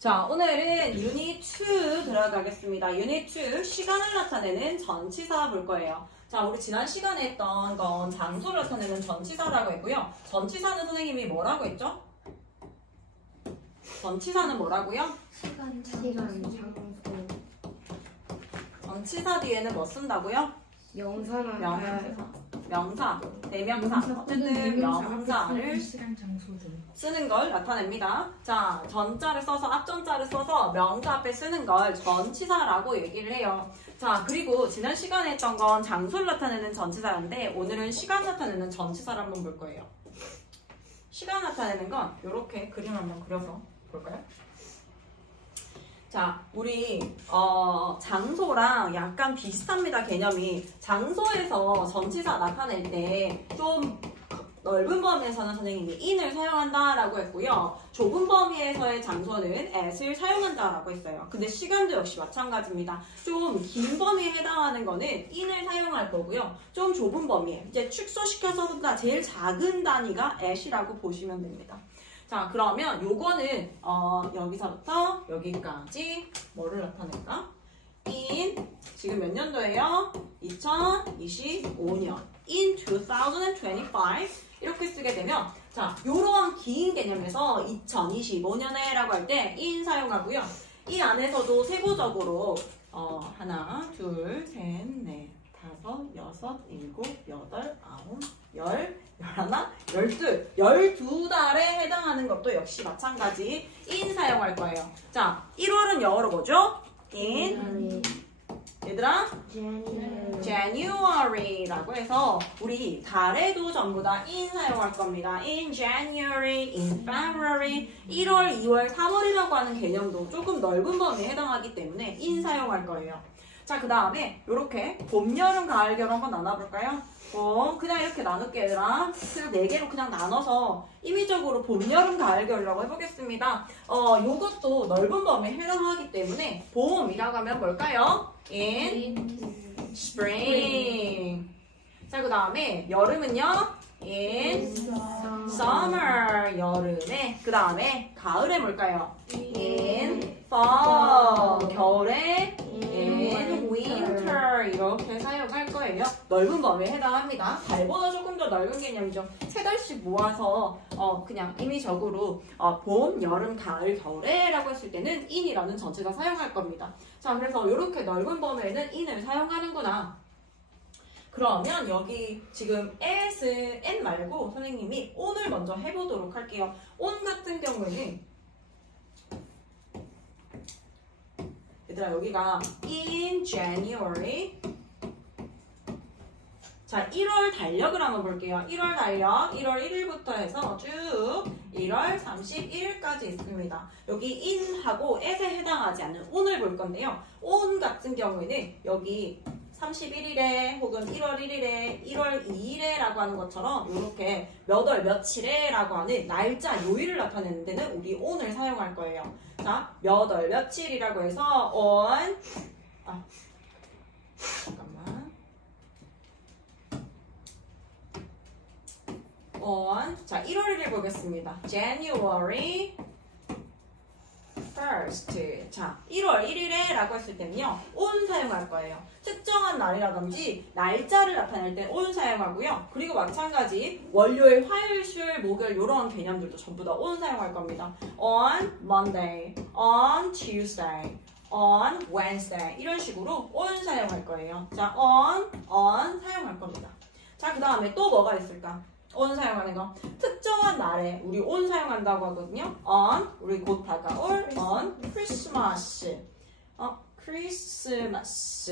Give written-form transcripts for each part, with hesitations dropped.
자, 오늘은 유닛 2 들어가겠습니다. 유닛 2 시간을 나타내는 전치사 볼 거예요. 자, 우리 지난 시간에 했던 건 장소를 나타내는 전치사라고 했고요. 전치사는 선생님이 뭐라고 했죠? 전치사는 뭐라고요? 시간, 장소. 전치사 뒤에는 뭐 쓴다고요? 명사나 명사, 대명사, 어쨌든 명사를 시간, 장소 등 쓰는 걸 나타냅니다. 자, 전자를 써서 앞전자를 써서 명사 앞에 쓰는 걸 전치사라고 얘기를 해요. 자, 그리고 지난 시간에 했던 건 장소를 나타내는 전치사인데 오늘은 시간 나타내는 전치사를 한번 볼 거예요. 시간 나타내는 건 이렇게 그림 한번 그려서 볼까요? 자, 우리 장소랑 약간 비슷합니다. 개념이. 장소에서 전치사 나타낼 때 좀 넓은 범위에서는 선생님이 in을 사용한다라고 했고요. 좁은 범위에서의 장소는 at을 사용한다라고 했어요. 근데 시간도 역시 마찬가지입니다. 좀 긴 범위에 해당하는 거는 in을 사용할 거고요. 좀 좁은 범위에 이제 축소시켜서 제일 작은 단위가 at이라고 보시면 됩니다. 자, 그러면 요거는 여기서부터 여기까지 뭐를 나타낼까? in 지금 몇 년도예요? 2025년 in 2025 이렇게 쓰게 되면 자, 요러한 긴 개념에서 2025년에 라고 할 때 in 사용하고요. 이 안에서도 세부적으로 하나, 둘, 셋, 넷, 다섯, 여섯, 일곱, 여덟, 아홉, 열, 열하나, 열둘, 12달에 해당하는 것도 역시 마찬가지 in 사용할 거예요. 자, 1월은 영어로 뭐죠? in 얘들아 January라고 해서 우리 달에도 전부 다 in 사용할 겁니다. In January, in February, 1월, 2월, 3월이라고 하는 개념도 조금 넓은 범위에 해당하기 때문에 in 사용할 거예요. 자, 그 다음에 이렇게 봄, 여름, 가을, 겨울 한번 나눠볼까요? 그냥 이렇게 나눌게 얘들아. 그냥 4개로 그냥 나눠서 임의적으로 봄, 여름, 가을, 겨울이라고 해보겠습니다. 요것도 넓은 범위에 해당하기 때문에 봄이라고 하면 뭘까요? In spring. 자, 그 다음에 여름은요? In summer. 여름에. 그 다음에 가을에 뭘까요? In fall. 겨울에 in winter. 이렇게 사용할 거예요. 넓은 범위에 해당합니다. 달보다 조금 더 넓은 개념이죠. 3달씩 모아서 그냥 임의적으로 봄, 여름, 가을, 겨울에 라고 했을 때는 in이라는 전체가 사용할 겁니다. 자, 그래서 이렇게 넓은 범위에는 in을 사용하는구나. 그러면 여기 지금 at은 n 말고 선생님이 on을 먼저 해보도록 할게요. on 같은 경우에는 얘들아 여기가 in January 자 1월 달력을 한번 볼게요. 1월 달력 1월 1일부터 해서 쭉 1월 31일까지 있습니다. 여기 in하고 at에 해당하지 않는 on을 볼 건데요. on 같은 경우에는 여기 31일에 혹은 1월 1일에 1월 2일에 라고 하는 것처럼 이렇게 몇 월 며칠에 라고 하는 날짜 요일을 나타내는 데는 우리 on을 사용할 거예요. 자, 몇 월 며칠이라고 해서 on 잠깐만 on 자 1월 1일 보겠습니다. January 1st. 자, 1월 1일에 라고 했을 때는요, on 사용할 거예요. 특정한 날이라든지 날짜를 나타낼 때 on 사용하고요. 그리고 마찬가지 월요일, 화요일, 수요일, 목요일 이런 개념들도 전부 다 on 사용할 겁니다. on Monday, on Tuesday, on Wednesday 이런 식으로 on 사용할 거예요. 자, on 사용할 겁니다. 자, 그 다음에 또 뭐가 있을까? on 사용하는 거. 특정한 날에 우리 on 사용한다고 하거든요. on, 우리 곧 다가올 on Christmas. Christmas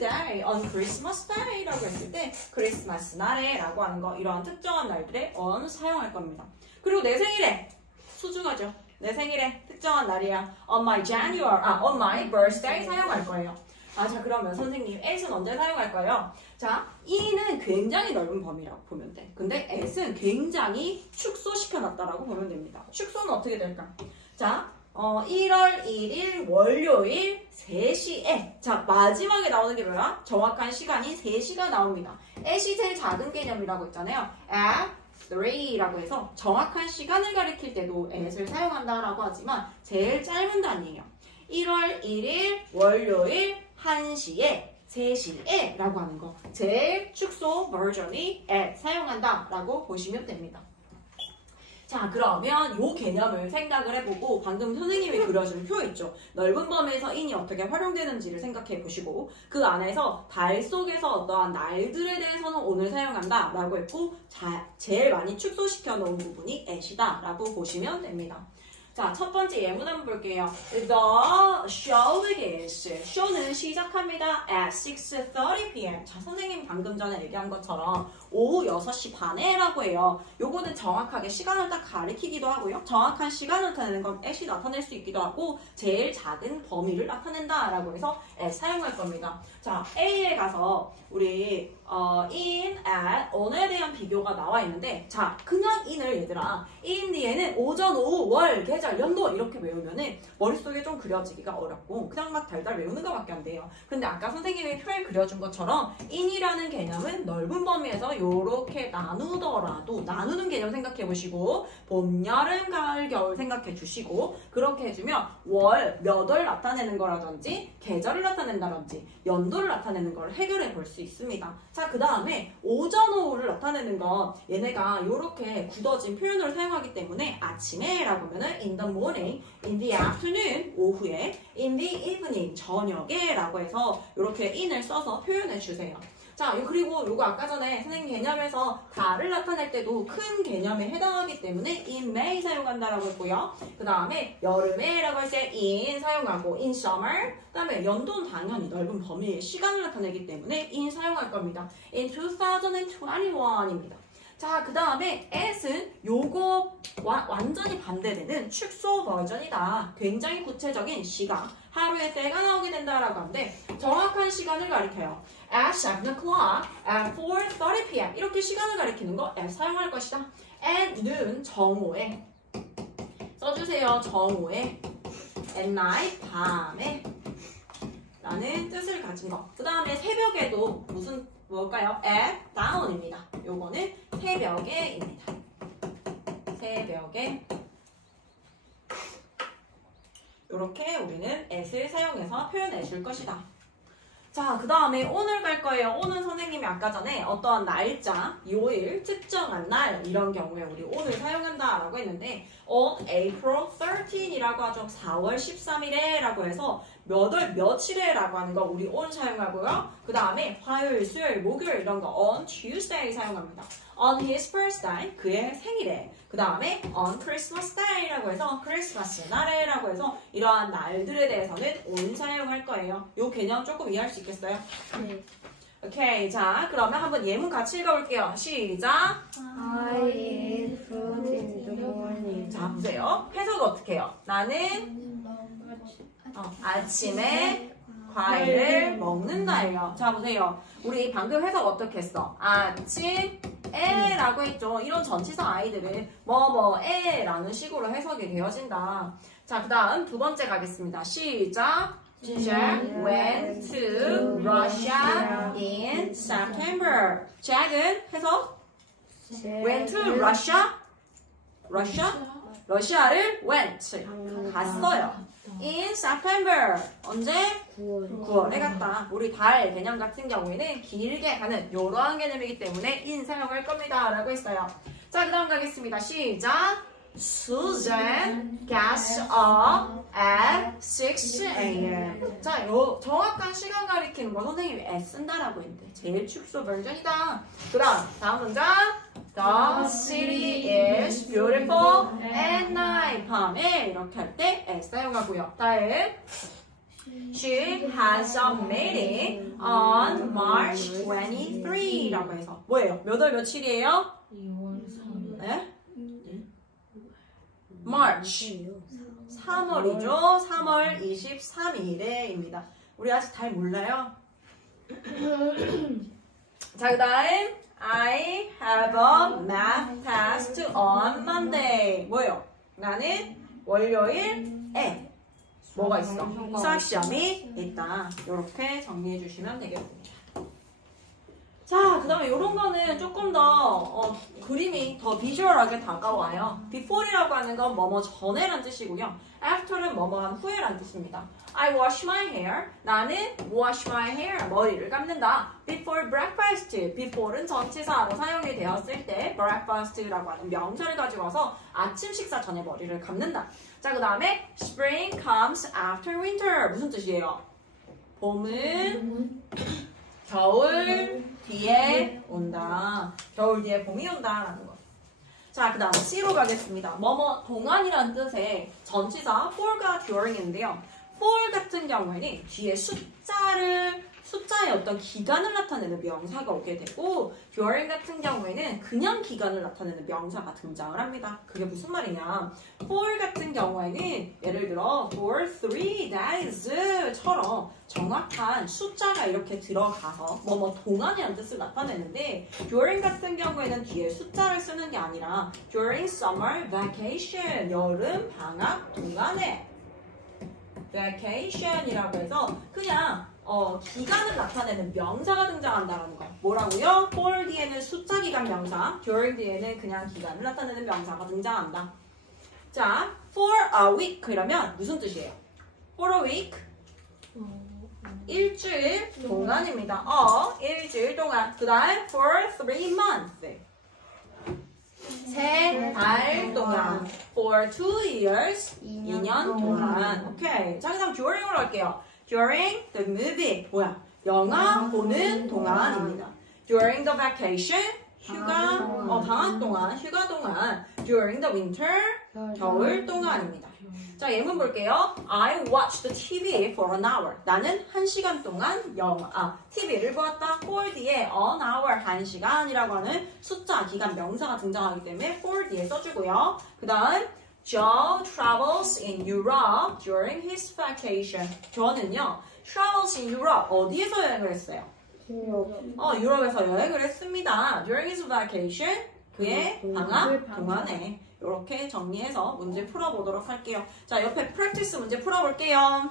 day, on Christmas day라고 했을 때 크리스마스 날에 라고 하는 거 이러한 특정한 날들에 on 사용할 겁니다. 그리고 내 생일에 소중하죠. 내 생일에 특정한 날이야. on my on my birthday 사용할 거예요. 자, 그러면 선생님, at은 언제 사용할 거예요? 자, in은 굉장히 넓은 범위라고 보면 돼. 근데 at은 굉장히 축소시켜놨다라고 보면 됩니다. 축소는 어떻게 될까? 자, 1월 1일 월요일 3시에 자, 마지막에 나오는 게 뭐야? 정확한 시간이 3시가 나옵니다. at이 제일 작은 개념이라고 했잖아요. at 3라고 해서 정확한 시간을 가리킬 때도 at을 사용한다라고 하지만 제일 짧은 단위예요. 1월 1일 월요일 1시에 3시에 라고 하는 거. 제일 축소 버전이 at 사용한다 라고 보시면 됩니다. 자, 그러면 이 개념을 생각을 해보고 방금 선생님이 그려준 표 있죠. 넓은 범위에서 in이 어떻게 활용되는지를 생각해 보시고 그 안에서 달 속에서 어떠한 날들에 대해서는 own을 사용한다 라고 했고 제일 많이 축소시켜 놓은 부분이 at이다 라고 보시면 됩니다. 자, 첫 번째 예문 한번 볼게요. The show begins. show는 시작합니다. At 6:30 p.m. 자, 선생님 방금 전에 얘기한 것처럼 오후 6시 반에 라고 해요. 요거는 정확하게 시간을 딱 가리키기도 하고요. 정확한 시간을 나타내는 건 at이 나타낼 수 있기도 하고 제일 작은 범위를 나타낸다 라고 해서 at 사용할 겁니다. 자, A에 가서 우리 in, at, on에 대한 비교가 나와 있는데 자, 그냥 in을 얘들아 in 뒤에는 오전, 오후, 월, 계절, 연도 이렇게 외우면은 머릿속에 좀 그려지기가 어렵고 그냥 막 달달 외우는 것밖에 안 돼요. 근데 아까 선생님이 표에 그려준 것처럼 in이라는 개념은 넓은 범위에서 요렇게 나누더라도 나누는 개념 생각해 보시고 봄, 여름, 가을, 겨울 생각해 주시고 그렇게 해주면 월, 몇 월 나타내는 거라든지 계절을 나타낸다든지 연도를 나타내는 걸 해결해 볼 수 있습니다. 자, 그 다음에 오전, 오후를 나타내는 건 얘네가 이렇게 굳어진 표현을 사용하기 때문에 아침에 라고 하면은 in the morning, in the afternoon, 오후에, in the evening, 저녁에 라고 해서 이렇게 in을 써서 표현해 주세요. 자, 그리고 요거 아까 전에 선생님 개념에서 달을 나타낼 때도 큰 개념에 해당하기 때문에 in May 사용한다라고 했고요. 그 다음에 여름에 라고 할 때 in 사용하고 in summer 그 다음에 연도는 당연히 넓은 범위의 시간을 나타내기 때문에 in 사용할 겁니다. in 2021입니다. 자, 그 다음에 at은 요거 완전히 반대되는 축소 버전이다. 굉장히 구체적인 시간, 하루에 때가 나오게 된다라고 하는데 정확한 시간을 가리켜요. At 7 o'clock, at 4:30 p.m. 이렇게 시간을 가리키는 거 at 사용할 것이다. At noon, 정오에 써주세요. 정오에 at night, 밤에 라는 뜻을 가진 거. 그 다음에 새벽에도 무슨 뭘까요? at dawn입니다. 요거는 새벽에입니다. 새벽에 이렇게 우리는 at을 사용해서 표현해 줄 것이다. 자, 그 다음에 오늘 갈 거예요. 오늘 선생님이 아까 전에 어떠한 날짜, 요일, 특정한 날 이런 경우에 우리 오늘 사용한다 라고 했는데 on April 13이라고 하죠. 4월 13일에 라고 해서 몇 월 며칠에 라고 하는 거 우리 on 사용하고요. 그 다음에 화요일, 수요일, 목요일 이런 거 on Tuesday 사용합니다. on his birthday, 그의 생일에. 그 다음에 on Christmas day 라고 해서 크리스마스 날에 라고 해서 이러한 날들에 대해서는 on 사용할 거예요. 요 개념 조금 이해할 수 있겠어요? 네. 오케이. 자, 그러면 한번 예문 같이 읽어볼게요. 시작! I eat fruit in the morning. 자, 보세요. 해석 어떻게 해요? 나는 아침에 과일을 먹는다예요. 자, 보세요. 우리 방금 해석 어떻게 했어? 아침에 라고 했죠. 이런 전치사 아이들은 뭐뭐에 라는 식으로 해석이 되어진다. 자, 그 다음 두 번째 가겠습니다. 시작! Jack went to Russia in September. Jack은 해석? Went to Russia? 러시아를 went 갔어요. In September 언제? 9월에 갔다. 우리 달 개념 같은 경우에는 길게 가는 이러한 개념이기 때문에 in 사용할 겁니다 라고 했어요. 자, 그 다음 가겠습니다. 시작! Susan gets up at 6 a.m. 자, 요 정확한 시간 가리키는 거 선생님이 at 쓴다라고 했는데 제일 축소 버전이다. 그 다음 문장 The city is beautiful at night. 밤에 이렇게 할 때 at 사용하고요. 다음 She has a meeting on March 23라고 해서 뭐예요? 몇 월 며칠이에요? 2월 3일. 네? March 3월이죠. 3월 23일에입니다. 우리 아직 잘 몰라요. 자, 그 다음 I have a math test on Monday. 뭐예요? 나는 월요일에 뭐가 있어? 수학 시험이 있다. 이렇게 정리해 주시면 되겠습니다. 자, 자, 그 다음에 이런 거는 조금 더 그림이 더 비주얼하게 다가와요. before이라고 하는 건 뭐뭐 전에란 뜻이고요. after는 뭐뭐한 후에란 뜻입니다. I wash my hair. 나는 wash my hair. 머리를 감는다. Before breakfast. before는 전치사로 사용이 되었을 때 breakfast라고 하는 명사를 가지고 와서 아침 식사 전에 머리를 감는다. 자, 그 다음에 spring comes after winter. 무슨 뜻이에요? 봄은 겨울 뒤에 온다. 겨울 뒤에 봄이 온다라는 거. 자, 그 다음에 C로 가겠습니다. 뭐뭐 동안이라는 뜻의 전치사 for가 during인데요. for 같은 경우에는 뒤에 숫자의 어떤 기간을 나타내는 명사가 오게 되고 during 같은 경우에는 그냥 기간을 나타내는 명사가 등장을 합니다. 그게 무슨 말이냐? for 같은 경우에는 예를 들어 for 3 days처럼 정확한 숫자가 이렇게 들어가서 뭐뭐 동안이라는 뜻을 나타내는데 during 같은 경우에는 뒤에 숫자를 쓰는 게 아니라 during summer vacation 여름 방학 동안에 vacation이라고 해서 그냥 기간을 나타내는 명사가 등장한다는 거. 뭐라고요? for 뒤에는 숫자 기간 명사, during 뒤에는 그냥 기간을 나타내는 명사가 등장한다. 자, for a week 이라면 무슨 뜻이에요? for a week 일주일 동안입니다. 일주일 동안. 그 다음 for 3 months 3달 동안. For 2 years 2년 동안. 오케이. 자, 그 다음 during으로 할게요. During the movie 뭐야? 영화 보는 동안입니다. During the vacation 휴가 방학 동안 휴가 동안. During the winter 겨울 동안입니다. 자, 예문 볼게요. I watched the TV for an hour. 나는 1시간 동안 TV를 보았다. for 뒤에 an hour 1시간이라고 하는 숫자 기간 명사가 등장하기 때문에 for 뒤에 써주고요. 그 다음 Joe travels in Europe during his vacation. 저는요, travels in Europe. 어디에서 여행을 했어요? 유럽에서 여행을 했습니다. During his vacation. 그의 방학 동안에. 이렇게 정리해서 문제 풀어보도록 할게요. 자, 옆에 practice 문제 풀어볼게요.